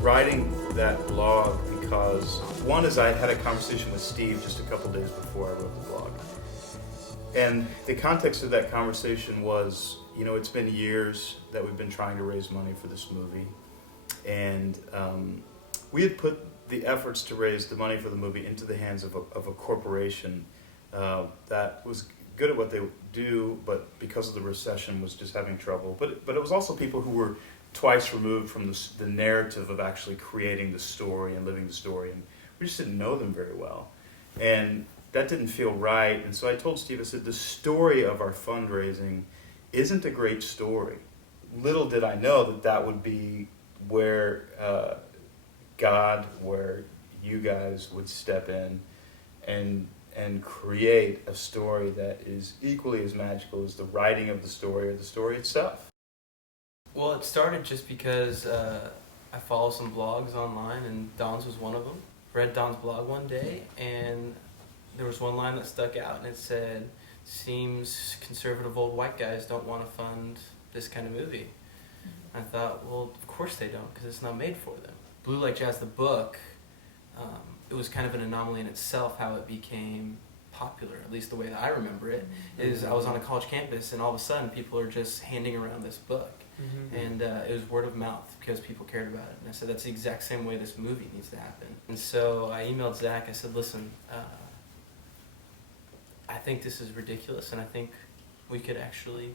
writing that blog because one is I had a conversation with Steve just a couple days before I wrote the blog. And the context of that conversation was, it's been years that we've been trying to raise money for this movie. And we had put the efforts to raise the money for the movie into the hands of a corporation that was good at what they do, but because of the recession was just having trouble. But it was also people who were twice removed from the narrative of actually creating the story and living the story, and we just didn't know them very well. And that didn't feel right, and so I told Steve, I said, the story of our fundraising isn't a great story. Little did I know that would be where God, where you guys would step in and create a story that is equally as magical as the writing of the story or the story itself. Well, it started just because I follow some blogs online, and Don's was one of them. Read Don's blog one day, and there was one line that stuck out, and it said, "Seems conservative old white guys don't want to fund this kind of movie." I thought, well, of course they don't, because it's not made for them. Blue Like Jazz, the book, it was kind of an anomaly in itself how it became popular, at least the way that I remember it, is I was on a college campus, and all of a sudden people are just handing around this book. And it was word of mouth because people cared about it. And I said, that's the exact same way this movie needs to happen. And so I emailed Zach. I said, listen, I think this is ridiculous, and I think we could actually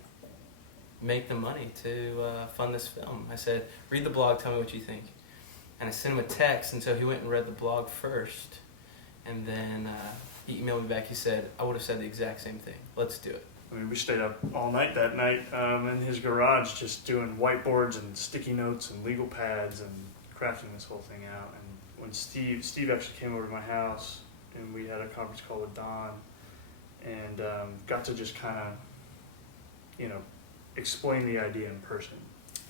make the money to fund this film. I said, read the blog, tell me what you think. And I sent him a text, and so he went and read the blog first. And then he emailed me back. He said, I would have said the exact same thing. Let's do it. I mean, we stayed up all night that night in his garage just doing whiteboards and sticky notes and legal pads and crafting this whole thing out. And when Steve actually came over to my house, and we had a conference call with Don, and got to just kind of, explain the idea in person.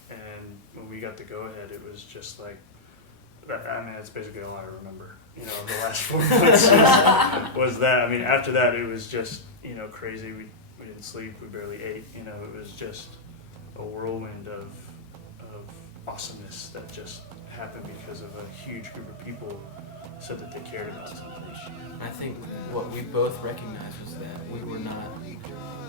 And when we got the go-ahead, it was just like, that's basically all I remember, of the last 4 months was that. I mean, after that, it was just, crazy. We didn't sleep, we barely ate, it was just a whirlwind of awesomeness that just happened because of a huge group of people said that they cared about something. I think what we both recognized was that we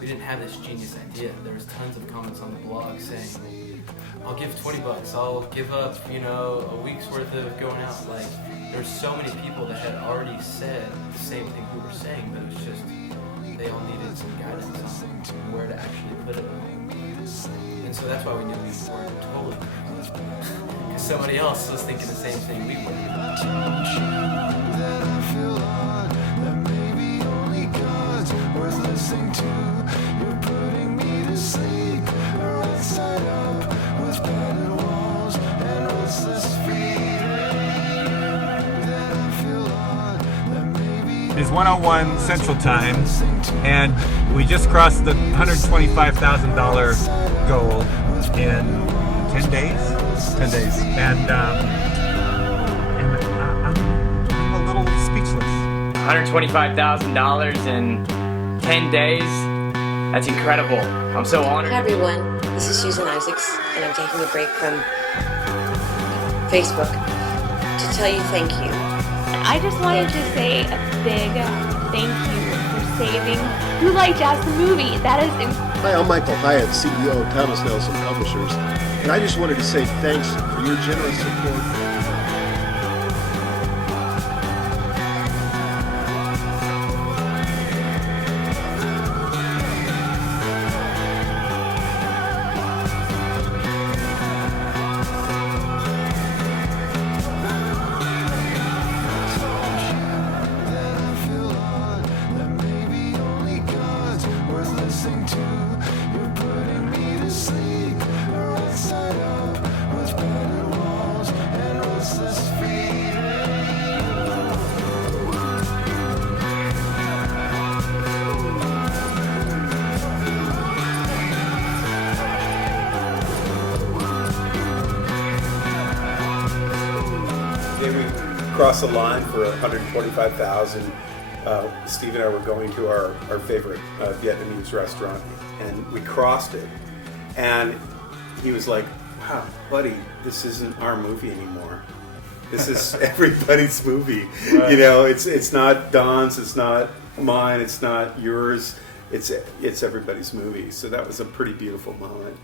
didn't have this genius idea. There was tons of comments on the blog saying, I'll give $20, I'll give up, a week's worth of going out. Like, there's so many people that had already said the same thing we were saying, but it was just, they all needed some guidance on where to actually put it. And so that's why we knew we weren't totally because somebody else was thinking the same thing we were. It is 1:01 Central Time, and we just crossed the $125,000 goal in 10 days. 10 days. And I'm a little speechless. $125,000 in 10 days. That's incredible. I'm so honored. Hi everyone, this is Susan Isaacs, and I'm taking a break from Facebook to tell you thank you. I just wanted to say a big thank you for saving Blue Like Jazz the movie. That is Hi, I'm Michael Hyatt, CEO of Thomas Nelson Publishers, and I just wanted to say thanks for your generous support. Crossed the line for $125,000. Steve and I were going to our favorite Vietnamese restaurant, and we crossed it. And he was like, "Wow, buddy, this isn't our movie anymore." This is everybody's movie. Right. You know, it's not Don's, it's not mine, it's not yours. It's everybody's movie. So that was a pretty beautiful moment.